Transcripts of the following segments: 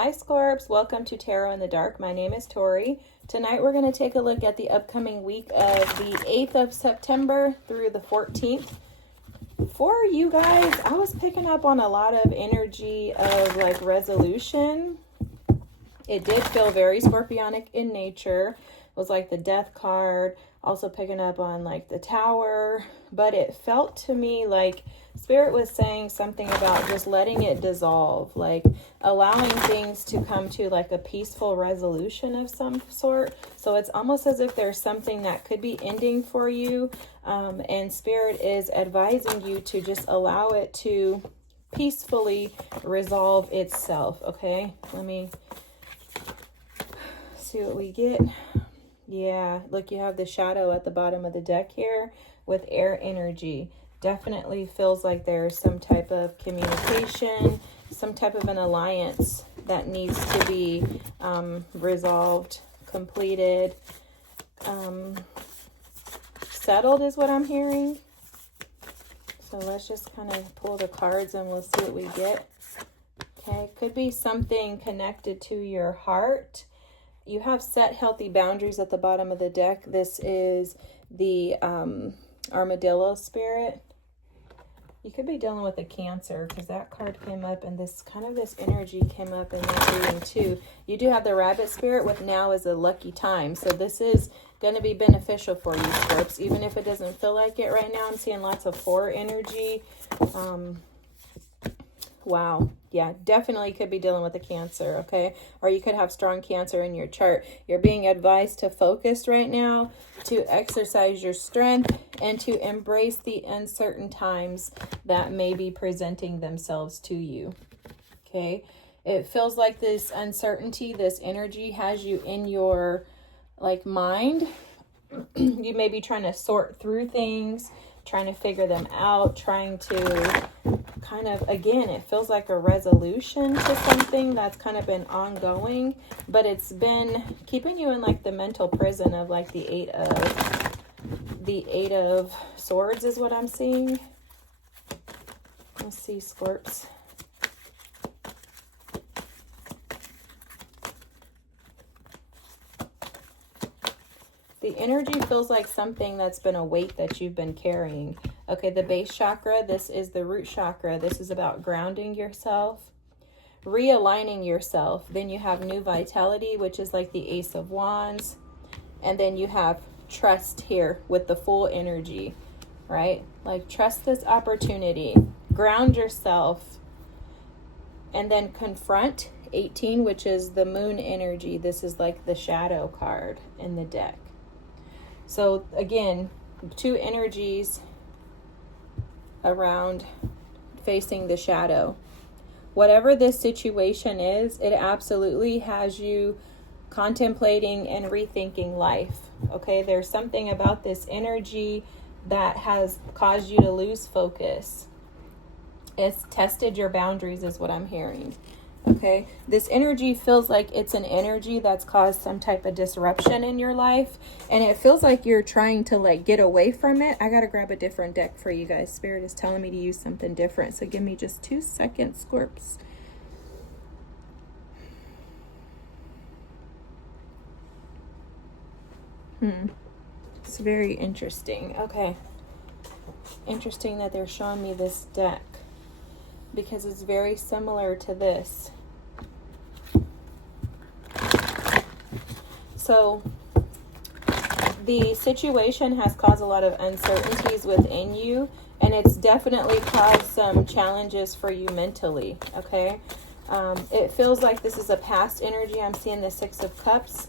Hi Scorps, welcome to Tarot in the Dark. My name is Tori. Tonight we're going to take a look at the upcoming week of the 8th of September through the 14th. For you guys, I was picking up on a lot of energy of like resolution. It did feel very scorpionic in nature. It was like the death card, also picking up on like the tower, but it felt to me like Spirit was saying something about just letting it dissolve, like allowing things to come to like a peaceful resolution of some sort. So it's almost as if there's something that could be ending for you, and Spirit is advising you to just allow it to peacefully resolve itself. Okay, let me see what we get. Yeah, look, you have the shadow at the bottom of the deck here with air energy. Definitely feels like there's some type of communication, some type of an alliance that needs to be resolved, completed, settled is what I'm hearing. So let's just kind of pull the cards and we'll see what we get. Okay, could be something connected to your heart. You have set healthy boundaries at the bottom of the deck. This is the armadillo spirit. You could be dealing with a Cancer because that card came up and this energy came up in that reading too. You do have the rabbit spirit with now is a lucky time. So this is going to be beneficial for you, Scorps. Even if it doesn't feel like it right now, I'm seeing lots of 4 energy. Wow. Yeah, definitely could be dealing with a Cancer, okay? Or you could have strong Cancer in your chart. You're being advised to focus right now, to exercise your strength, and to embrace the uncertain times that may be presenting themselves to you, okay? It feels like this uncertainty, this energy has you in your, like, mind. You may be trying to sort through things, trying to figure them out, trying to kind of, again, it feels like a resolution to something that's kind of been ongoing, but it's been keeping you in like the mental prison of like the eight of swords is what I'm seeing. Let's see, Scorps. The energy feels like something that's been a weight that you've been carrying. Okay, the base chakra, this is the root chakra. This is about grounding yourself, realigning yourself. Then you have new vitality, which is like the Ace of Wands. And then you have trust here with the full energy, right? Like trust this opportunity, ground yourself, and then confront 18, which is the moon energy. This is like the shadow card in the deck. So again, 2 energies around facing the shadow. Whatever this situation is, it absolutely has you contemplating and rethinking life. Okay, there's something about this energy that has caused you to lose focus. It's tested your boundaries is what I'm hearing. Okay, this energy feels like it's an energy that's caused some type of disruption in your life, and it feels like you're trying to like get away from it. I gotta grab a different deck for you guys. Spirit is telling me to use something different, so give me just 2 seconds, Scorps. It's very interesting. Okay, interesting that they're showing me this deck because it's very similar to this. So the situation has caused a lot of uncertainties within you, and it's definitely caused some challenges for you mentally, okay? It feels like this is a past energy. I'm seeing the 6 of Cups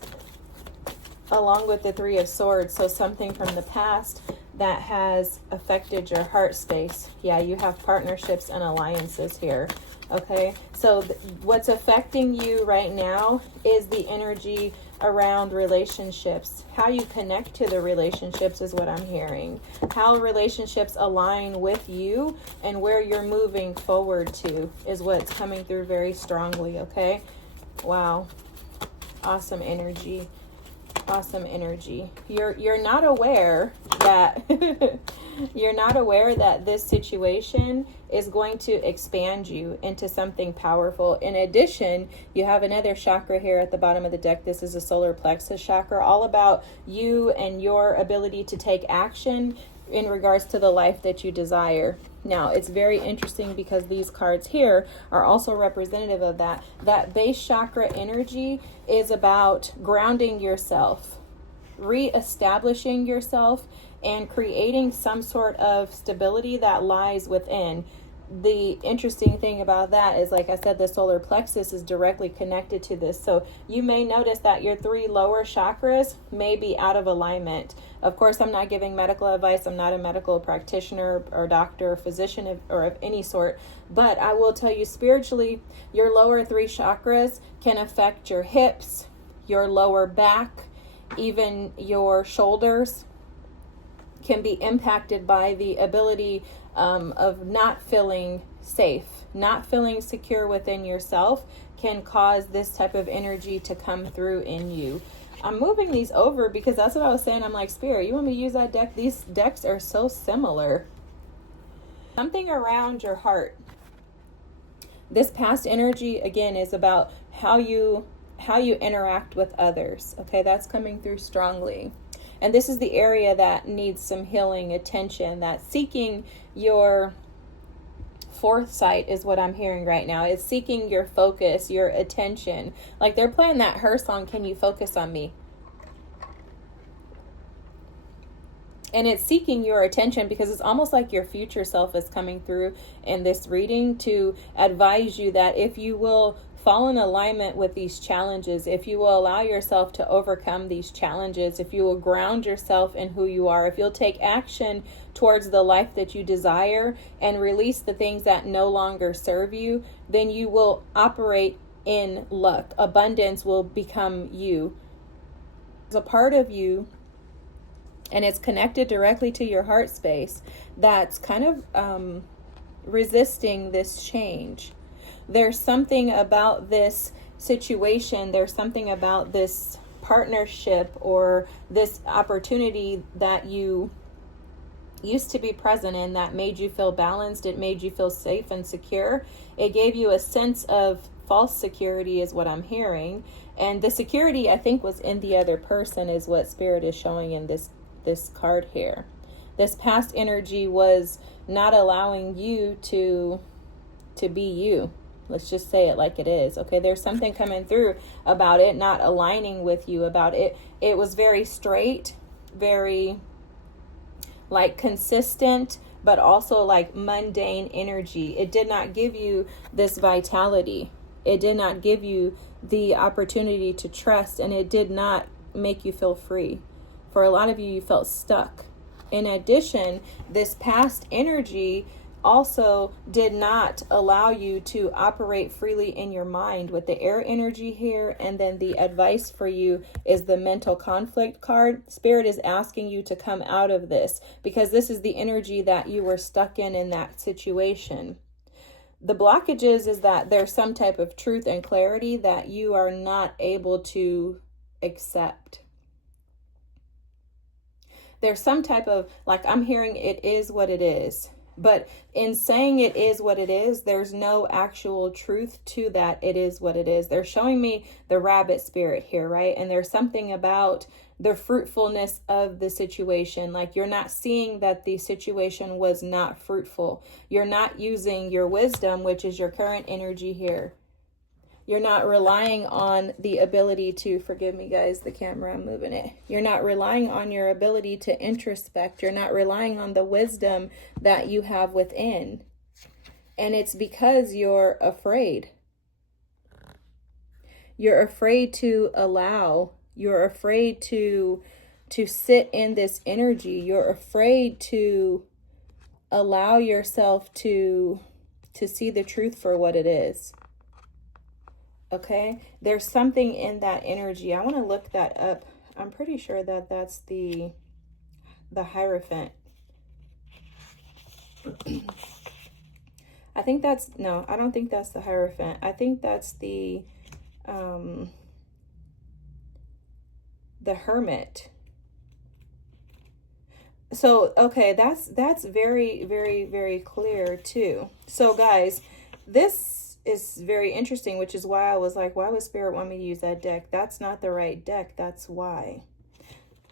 along with the 3 of Swords, so something from the past that has affected your heart space. Yeah, you have partnerships and alliances here, okay? So what's affecting you right now is the energy around relationships. How you connect to the relationships is what I'm hearing. How relationships align with you and where you're moving forward to is what's coming through very strongly, okay? Wow. Awesome energy. Awesome energy. You're not aware that you're not aware that this situation is going to expand you into something powerful. In addition, you have another chakra here at the bottom of the deck. This is a solar plexus chakra, all about you and your ability to take action in regards to the life that you desire. Now, it's very interesting because these cards here are also representative of that. That base chakra energy is about grounding yourself, re-establishing yourself, and creating some sort of stability that lies within. The interesting thing about that is, like I said, the solar plexus is directly connected to this. So you may notice that your 3 lower chakras may be out of alignment. Of course, I'm not giving medical advice. I'm not a medical practitioner or doctor or physician or of any sort. But I will tell you, spiritually, your lower 3 chakras can affect your hips, your lower back, even your shoulders can be impacted by the ability of not feeling safe, not feeling secure within yourself can cause this type of energy to come through in you. I'm moving these over because that's what I was saying. I'm like, Spirit, you want me to use that deck? These decks are so similar. Something around your heart. This past energy, again, is about how you interact with others. Okay, that's coming through strongly. And this is the area that needs some healing attention, that seeking your foresight is what I'm hearing right now. It's seeking your focus, your attention. Like they're playing that Her song, Can You Focus on Me? And it's seeking your attention because it's almost like your future self is coming through in this reading to advise you that if you will fall in alignment with these challenges, if you will allow yourself to overcome these challenges, if you will ground yourself in who you are, if you'll take action towards the life that you desire and release the things that no longer serve you, then you will operate in luck. Abundance will become you. It's a part of you, and it's connected directly to your heart space that's kind of resisting this change. There's something about this situation, there's something about this partnership or this opportunity that you used to be present in that made you feel balanced. It made you feel safe and secure. It gave you a sense of false security is what I'm hearing. And the security, I think, was in the other person is what Spirit is showing in this card here. This past energy was not allowing you to be you. Let's just say it like it is. Okay, there's something coming through about it not aligning with you, about it. It was very straight, very like consistent, but also like mundane energy. It did not give you this vitality. It did not give you the opportunity to trust, and it did not make you feel free. For a lot of you, you felt stuck. In addition, this past energy also did not allow you to operate freely in your mind with the air energy here. And then the advice for you is the mental conflict card. Spirit is asking you to come out of this because this is the energy that you were stuck in that situation. The blockages is that there's some type of truth and clarity that you are not able to accept. There's some type of, like I'm hearing, it is what it is. But in saying it is what it is, there's no actual truth to that. It is what it is. They're showing me the rabbit spirit here, right? And there's something about the fruitfulness of the situation. Like you're not seeing that the situation was not fruitful. You're not using your wisdom, which is your current energy here. You're not relying on the ability to, forgive me guys, the camera, I'm moving it. You're not relying on your ability to introspect. You're not relying on the wisdom that you have within. And it's because you're afraid. You're afraid to allow. You're afraid to sit in this energy. You're afraid to allow yourself to see the truth for what it is. Okay, there's something in that energy. I want to look that up. I'm pretty sure that that's the Hierophant. I think that's, no, I don't think that's the Hierophant. I think that's the Hermit. So, okay, that's very, very, very clear too. So, guys, this is very interesting, which is why I was like, why would Spirit want me to use that deck? That's not the right deck. That's why.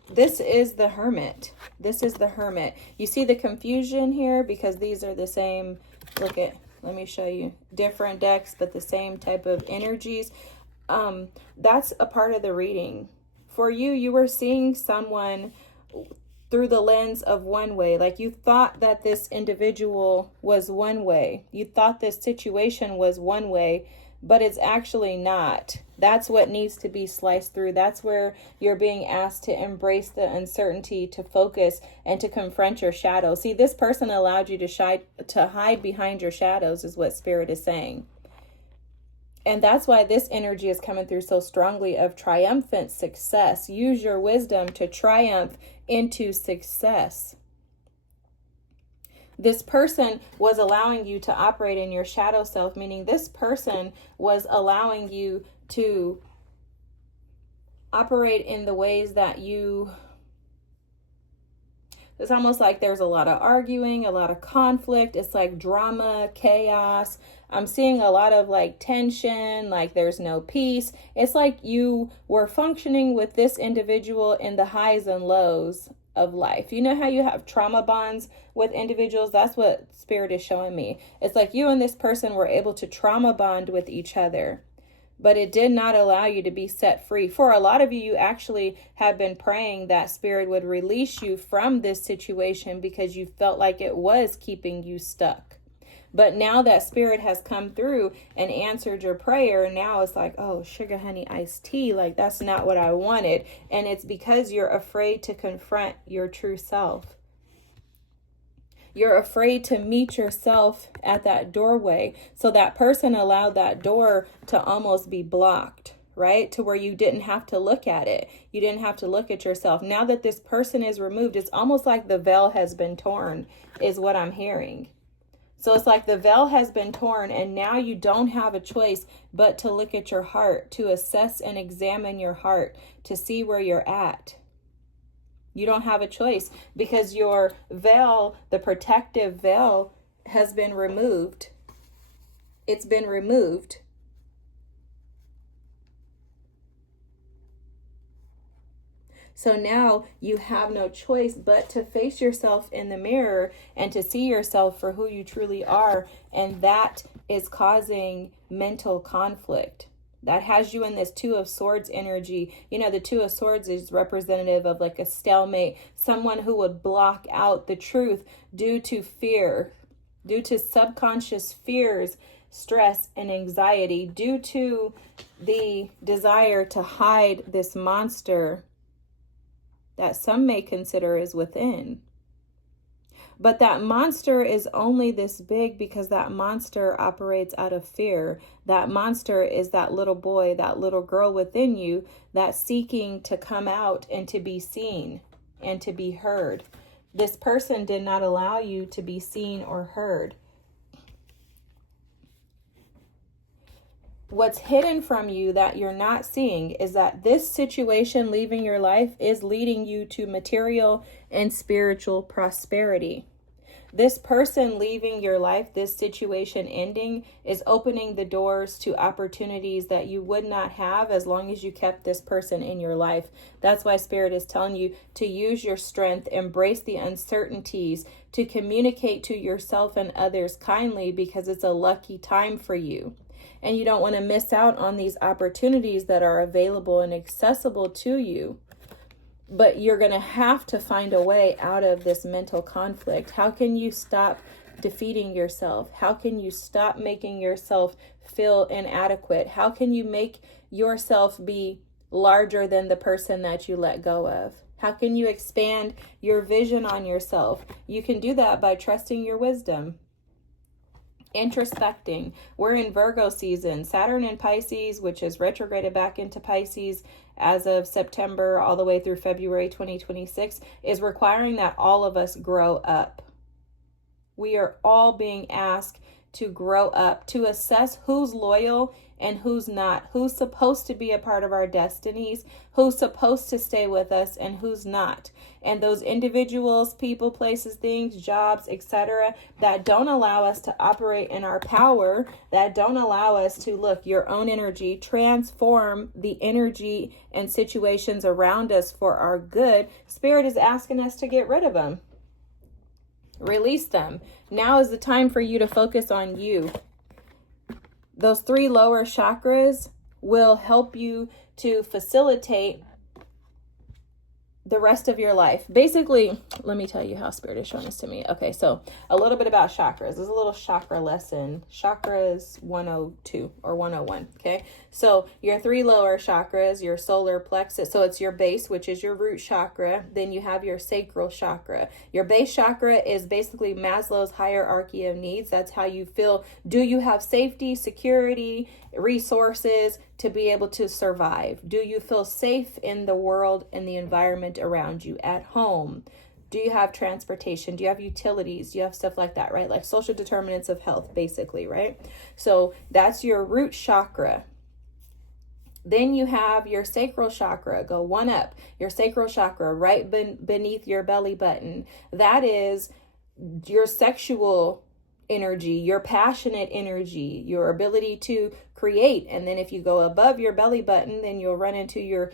This is the Hermit. This is the Hermit. You see the confusion here because these are the same. Look at, let me show you. Different decks, but the same type of energies. That's a part of the reading. For you, you were seeing someone through the lens of one way. Like you thought that this individual was one way. You thought this situation was one way, but it's actually not. That's what needs to be sliced through. That's where you're being asked to embrace the uncertainty, to focus, and to confront your shadow. See, this person allowed you to hide behind your shadows is what Spirit is saying. And that's why this energy is coming through so strongly of triumphant success. Use your wisdom to triumph into success. This person was allowing you to operate in your shadow self, meaning this person was allowing you to operate in the ways that you... It's almost like there's a lot of arguing, a lot of conflict. It's like drama, chaos. I'm seeing a lot of like tension, like there's no peace. It's like you were functioning with this individual in the highs and lows of life. You know how you have trauma bonds with individuals? That's what Spirit is showing me. It's like you and this person were able to trauma bond with each other, but it did not allow you to be set free. For a lot of you, you actually have been praying that Spirit would release you from this situation because you felt like it was keeping you stuck. But now that Spirit has come through and answered your prayer, now it's like, oh, sugar, honey, iced tea. Like, that's not what I wanted. And it's because you're afraid to confront your true self. You're afraid to meet yourself at that doorway. So that person allowed that door to almost be blocked, right? To where you didn't have to look at it. You didn't have to look at yourself. Now that this person is removed, it's almost like the veil has been torn, is what I'm hearing. So it's like the veil has been torn and now you don't have a choice but to look at your heart, to assess and examine your heart, to see where you're at. You don't have a choice because your veil, the protective veil, has been removed. It's been removed. So now you have no choice but to face yourself in the mirror and to see yourself for who you truly are. And that is causing mental conflict. That has you in this Two of Swords energy. You know, the Two of Swords is representative of like a stalemate, someone who would block out the truth due to fear, due to subconscious fears, stress, and anxiety, due to the desire to hide this monster that some may consider is within. But that monster is only this big because that monster operates out of fear. That monster is that little boy, that little girl within you that's seeking to come out and to be seen and to be heard. This person did not allow you to be seen or heard. What's hidden from you that you're not seeing is that this situation leaving your life is leading you to material and spiritual prosperity. This person leaving your life, this situation ending, is opening the doors to opportunities that you would not have as long as you kept this person in your life. That's why Spirit is telling you to use your strength, embrace the uncertainties, to communicate to yourself and others kindly because it's a lucky time for you. And you don't want to miss out on these opportunities that are available and accessible to you. But you're going to have to find a way out of this mental conflict. How can you stop defeating yourself? How can you stop making yourself feel inadequate? How can you make yourself be larger than the person that you let go of? How can you expand your vision on yourself? You can do that by trusting your wisdom. Introspecting. We're in Virgo season. Saturn in Pisces, which is retrograded back into Pisces as of September all the way through February 2026, is requiring that all of us grow up. We are all being asked to grow up, to assess who's loyal and who's not, who's supposed to be a part of our destinies, who's supposed to stay with us, and who's not. And those individuals, people, places, things, jobs, etc., that don't allow us to operate in our power, that don't allow us to, look, your own energy, transform the energy and situations around us for our good. Spirit is asking us to get rid of them. Release them. Now is the time for you to focus on you. Those 3 lower chakras will help you to facilitate the rest of your life. Basically, let me tell you how Spirit is showing this to me. Okay, so a little bit about chakras. There's a little chakra lesson. Chakras 102 or 101, okay? So your 3 lower chakras, your solar plexus, so it's your base, which is your root chakra. Then you have your sacral chakra. Your base chakra is basically Maslow's hierarchy of needs. That's how you feel. Do you have safety, security, resources to be able to survive? Do you feel safe in the world and the environment around you at home? Do you have transportation? Do you have utilities? Do you have stuff like that, right? Like social determinants of health, basically, right? So that's your root chakra. Then you have your sacral chakra. Go one up. Your sacral chakra right beneath your belly button. That is your sexual energy, your passionate energy, your ability to create. And then if you go above your belly button, then you'll run into your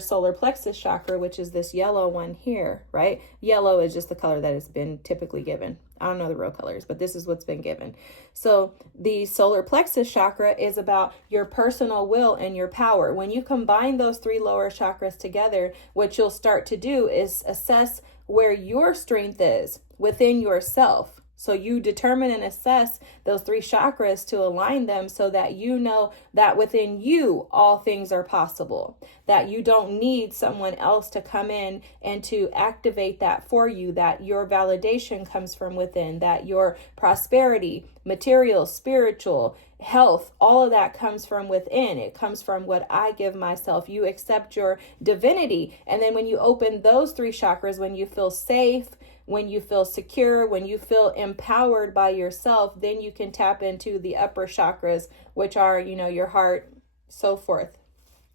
solar plexus chakra, which is this yellow one here, right? Yellow is just the color that has been typically given. I don't know the real colors, but this is what's been given. So the solar plexus chakra is about your personal will and your power. When you combine those 3 lower chakras together, what you'll start to do is assess where your strength is within yourself. So you determine and assess those 3 chakras to align them so that you know that within you, all things are possible, that you don't need someone else to come in and to activate that for you, that your validation comes from within, that your prosperity, material, spiritual, health, all of that comes from within. It comes from what I give myself. You accept your divinity. And then when you open those 3 chakras, when you feel safe, when you feel secure, when you feel empowered by yourself, then you can tap into the upper chakras, which are, your heart, so forth.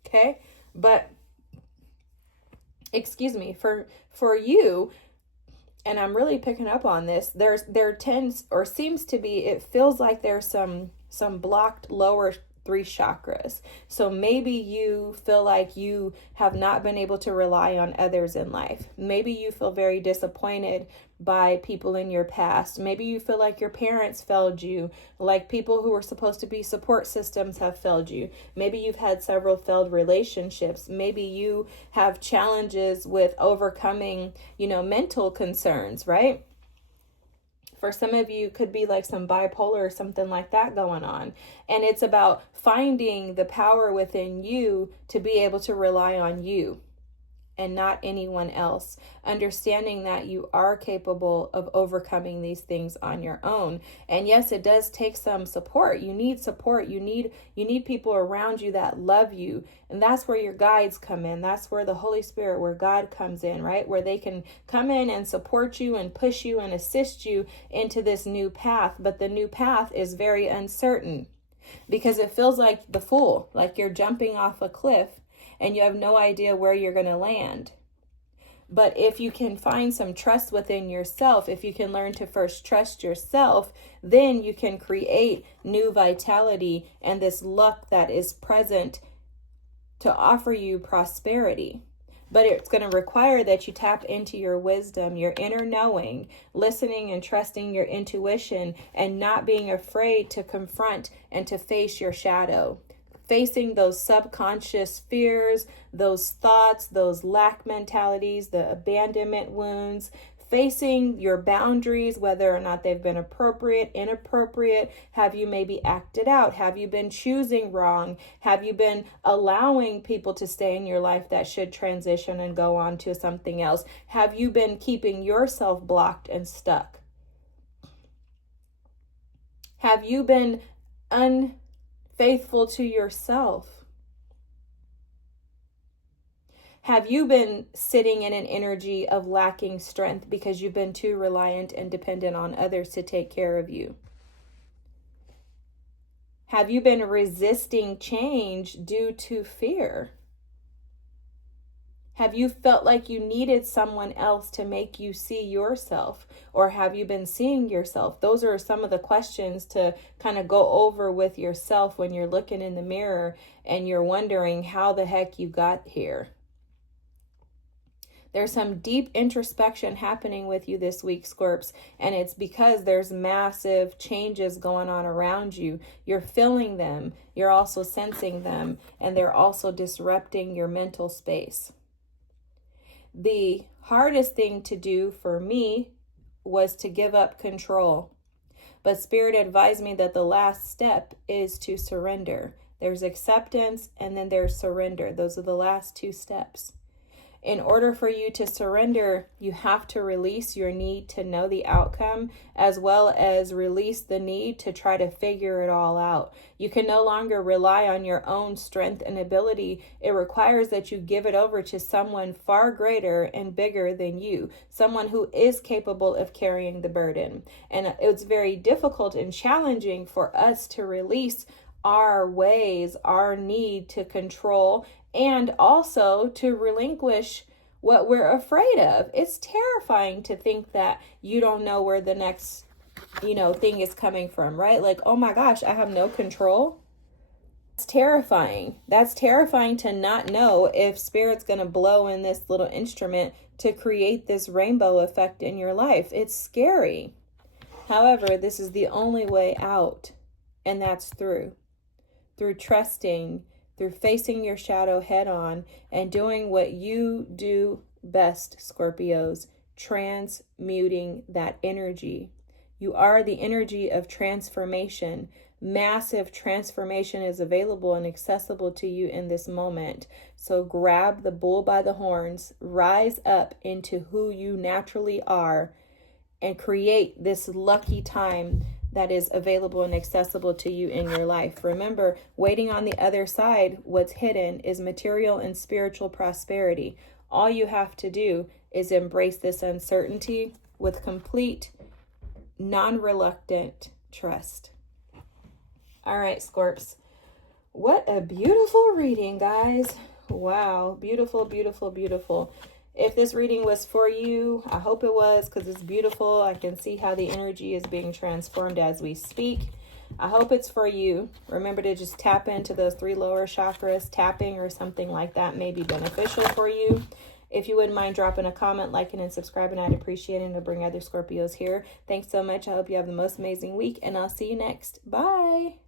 Okay? But, excuse me, for you, and I'm really picking up on this, there tends or seems to be, it feels like there's some blocked lower 3 chakras. So maybe you feel like you have not been able to rely on others in life. Maybe you feel very disappointed by people in your past. Maybe you feel like your parents failed you, like people who were supposed to be support systems have failed you. Maybe you've had several failed relationships. Maybe you have challenges with overcoming, mental concerns, right? For some of you, could be like some bipolar or something like that going on. And it's about finding the power within you to be able to rely on you and not anyone else. Understanding that you are capable of overcoming these things on your own. And yes, it does take some support. You need support. You need people around you that love you. And that's where your guides come in. That's where the Holy Spirit, where God comes in, right? Where they can come in and support you and push you and assist you into this new path. But the new path is very uncertain because it feels like the Fool, like you're jumping off a cliff and you have no idea where you're going to land. But if you can find some trust within yourself, if you can learn to first trust yourself, then you can create new vitality and this luck that is present to offer you prosperity. But it's going to require that you tap into your wisdom, your inner knowing, listening and trusting your intuition, and not being afraid to confront and to face your shadow. Facing those subconscious fears, those thoughts, those lack mentalities, the abandonment wounds, facing your boundaries, whether or not they've been appropriate, inappropriate. Have you maybe acted out? Have you been choosing wrong? Have you been allowing people to stay in your life that should transition and go on to something else? Have you been keeping yourself blocked and stuck? Have you been unfaithful to yourself? Have you been sitting in an energy of lacking strength because you've been too reliant and dependent on others to take care of you? Have you been resisting change due to fear? Have you felt like you needed someone else to make you see yourself? Or have you been seeing yourself? Those are some of the questions to kind of go over with yourself when you're looking in the mirror and you're wondering how the heck you got here. There's some deep introspection happening with you this week, Scorps, and it's because there's massive changes going on around you. You're feeling them, you're also sensing them, and they're also disrupting your mental space. The hardest thing to do for me was to give up control. But Spirit advised me that the last step is to surrender. There's acceptance and then there's surrender. Those are the last two steps. In order for you to surrender, you have to release your need to know the outcome, as well as release the need to try to figure it all out. You can no longer rely on your own strength and ability. It requires that you give it over to someone far greater and bigger than you, someone who is capable of carrying the burden. And it's very difficult and challenging for us to release our ways, our need to control, and also to relinquish what we're afraid of. It's terrifying to think that you don't know where the next, thing is coming from, right? Like, oh my gosh, I have no control. It's terrifying. That's terrifying to not know if Spirit's going to blow in this little instrument to create this rainbow effect in your life. It's scary. However, this is the only way out, and that's through trusting, through facing your shadow head on and doing what you do best, Scorpios, transmuting that energy. You are the energy of transformation. Massive transformation is available and accessible to you in this moment. So grab the bull by the horns, rise up into who you naturally are, and create this lucky time that is available and accessible to you in your life. Remember, waiting on the other side, what's hidden is material and spiritual prosperity. All you have to do is embrace this uncertainty with complete, non-reluctant trust. All right, Scorps. What a beautiful reading, guys. Wow. Beautiful, beautiful, beautiful. If this reading was for you, I hope it was, because it's beautiful. I can see how the energy is being transformed as we speak. I hope it's for you. Remember to just tap into those 3 lower chakras. Tapping or something like that may be beneficial for you. If you wouldn't mind dropping a comment, liking, and subscribing, I'd appreciate it to bring other Scorpios here. Thanks so much. I hope you have the most amazing week, and I'll see you next. Bye.